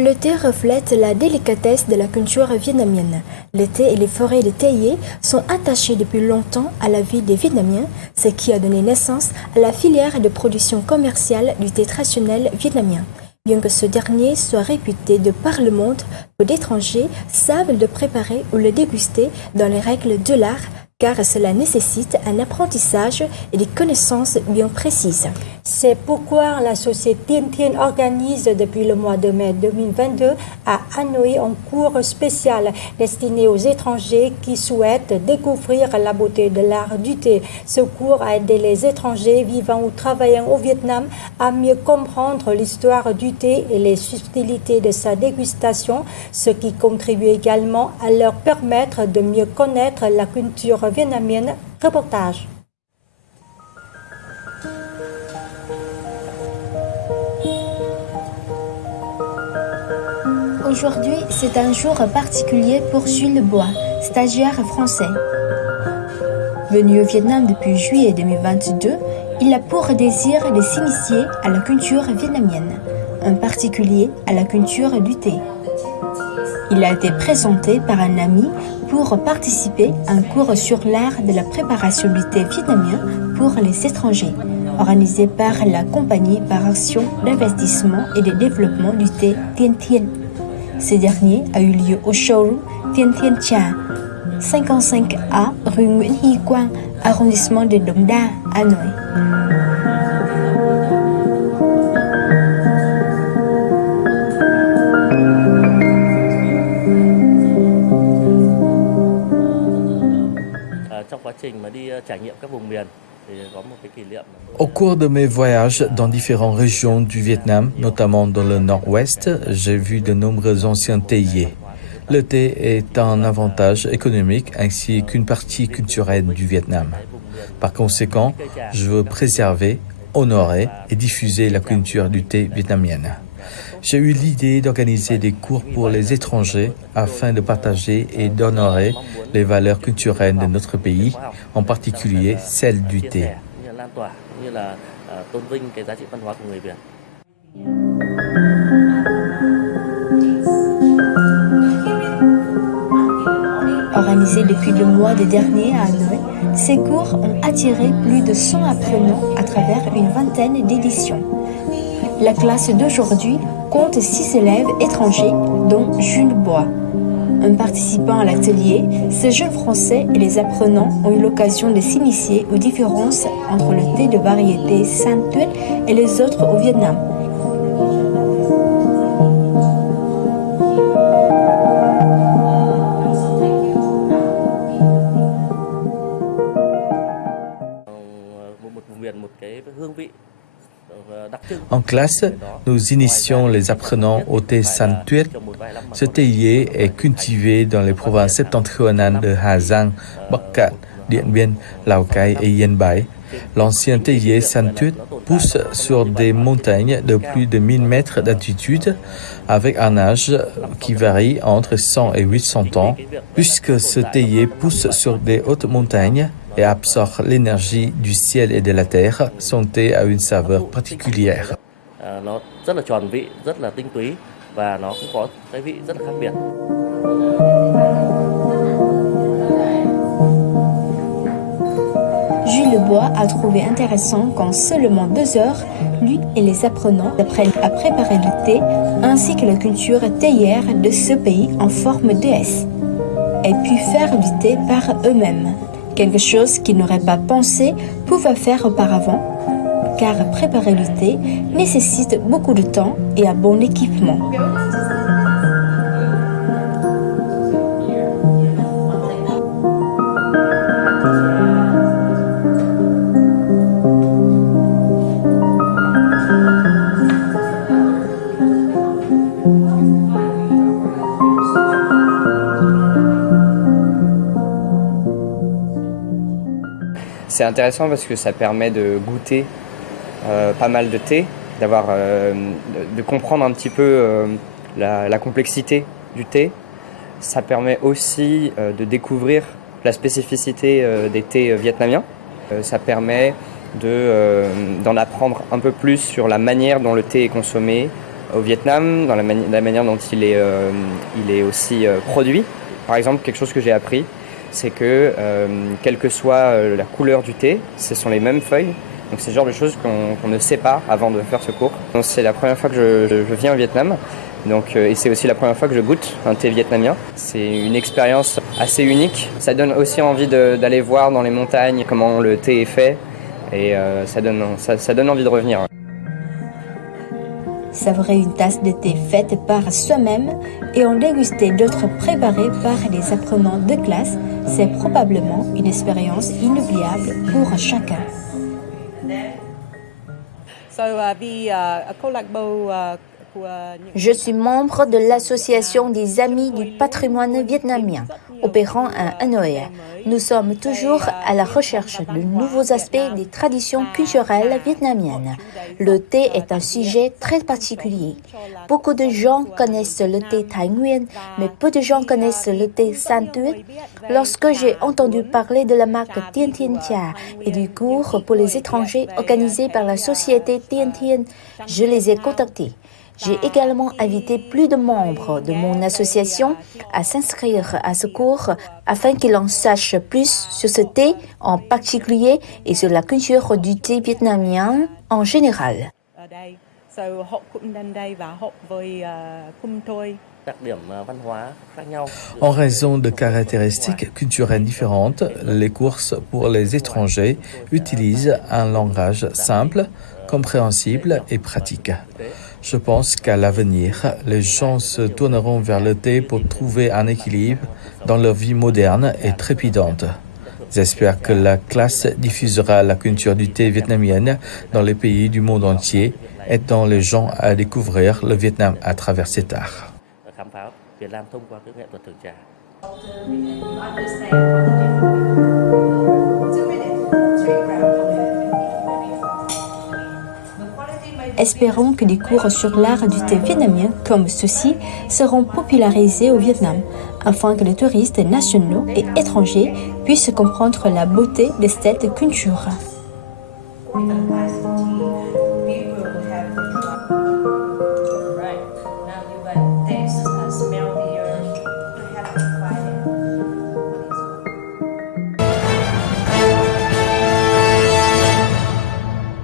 Le thé reflète la délicatesse de la culture vietnamienne. Le thé et les forêts de théiers sont attachés depuis longtemps à la vie des Vietnamiens, ce qui a donné naissance à la filière de production commerciale du thé traditionnel vietnamien. Bien que ce dernier soit réputé de par le monde, peu d'étrangers savent le préparer ou le déguster dans les règles de l'art, car cela nécessite un apprentissage et des connaissances bien précises. C'est pourquoi la société Tiên Thiên organise depuis le mois de mai 2022 à Hanoï un cours spécial destiné aux étrangers qui souhaitent découvrir la beauté de l'art du thé. Ce cours a aidé les étrangers vivant ou travaillant au Vietnam à mieux comprendre l'histoire du thé et les subtilités de sa dégustation, ce qui contribue également à leur permettre de mieux connaître la culture vietnamienne. Reportage. Aujourd'hui, c'est un jour particulier pour Jules Bois, stagiaire français. Venu au Vietnam depuis juillet 2022, il a pour désir de s'initier à la culture vietnamienne, en particulier à la culture du thé. Il a été présenté par un ami pour participer à un cours sur l'art de la préparation du thé vietnamien pour les étrangers, organisé par la compagnie par action d'investissement et de développement du thé Tiên Thiên. Ce dernier a eu lieu au showroom Tiên Thiên Trà, 55A rue Nguyễn Hy Quang, arrondissement de Đống Đa, Hanoï. Au cours de mes voyages dans différentes régions du Vietnam, notamment dans le nord-ouest, j'ai vu de nombreux anciens théiers. Le thé est un avantage économique ainsi qu'une partie culturelle du Vietnam. Par conséquent, je veux préserver, honorer et diffuser la culture du thé vietnamienne. J'ai eu l'idée d'organiser des cours pour les étrangers afin de partager et d'honorer les valeurs culturelles de notre pays, en particulier celles du thé. Organisés depuis le mois dernier à Hanoï, ces cours ont attiré plus de 100 apprenants à travers une vingtaine d'éditions. La classe d'aujourd'hui compte 6 élèves étrangers, dont Jules Bois. En participant à l'atelier, ces jeunes Français et les apprenants ont eu l'occasion de s'initier aux différences entre le thé de variété San Tuyết et les autres au Vietnam. En classe, nous initions les apprenants au thé San Tuyết. Ce théier est cultivé dans les provinces septentrionales de Hà Giang, Bắc Cạn, Điện Biên, Lào Cai et Yên Bái. L'ancien théier San Tuyết pousse sur des montagnes de plus de 1000 mètres d'altitude avec un âge qui varie entre 100 et 800 ans. Puisque ce théier pousse sur des hautes montagnes et absorbe l'énergie du ciel et de la terre, son thé a une saveur particulière. Nó rất là tròn vị, rất là tinh túy và nó cũng có cái vị rất là khác biệt. Jules Bois a trouvé intéressant qu'en seulement 2 heures, lui et les apprenants apprennent à préparer le thé ainsi que la culture théière de ce pays en forme de S, et puis faire du thé par eux-mêmes, quelque chose qu'ils n'auraient pas pensé pouvoir faire auparavant, car préparer le thé nécessite beaucoup de temps et un bon équipement. C'est intéressant parce que ça permet de goûter pas mal de thé, de comprendre un petit peu la complexité du thé. Ça permet aussi de découvrir la spécificité des thés vietnamiens. Ça permet d'en apprendre un peu plus sur la manière dont le thé est consommé, au Vietnam, dans la manière dont il est aussi produit. Par exemple, quelque chose que j'ai appris, c'est que quelle que soit la couleur du thé, ce sont les mêmes feuilles. Donc c'est le genre de choses qu'on ne sait pas avant de faire ce cours. Donc, c'est la première fois que je viens au Vietnam. Donc, et c'est aussi la première fois que je goûte un thé vietnamien. C'est une expérience assez unique. Ça donne aussi envie d'aller voir dans les montagnes comment le thé est fait. Et ça donne envie de revenir. Savourer une tasse de thé faite par soi-même et en déguster d'autres préparés par les apprenants de classe, c'est probablement une expérience inoubliable pour chacun. Je suis membre de l'Association des Amis du patrimoine vietnamien, opérant à Hanoï. Nous sommes toujours à la recherche de nouveaux aspects des traditions culturelles vietnamiennes. Le thé est un sujet très particulier. Beaucoup de gens connaissent le thé Thái Nguyên, mais peu de gens connaissent le thé San Tuyết. Lorsque j'ai entendu parler de la marque Tiên Thiên Trà et du cours pour les étrangers organisé par la société Tiên Thiên, je les ai contactés. J'ai également invité plus de membres de mon association à s'inscrire à ce cours afin qu'ils en sachent plus sur ce thé en particulier et sur la culture du thé vietnamien en général. En raison de caractéristiques culturelles différentes, les courses pour les étrangers utilisent un langage simple, compréhensible et pratique. Je pense qu'à l'avenir, les gens se tourneront vers le thé pour trouver un équilibre dans leur vie moderne et trépidante. J'espère que la classe diffusera la culture du thé vietnamienne dans les pays du monde entier, aidant les gens à découvrir le Vietnam à travers cet art. Espérons que des cours sur l'art du thé vietnamien comme ceux-ci seront popularisés au Vietnam, afin que les touristes nationaux et étrangers puissent comprendre la beauté de cette culture.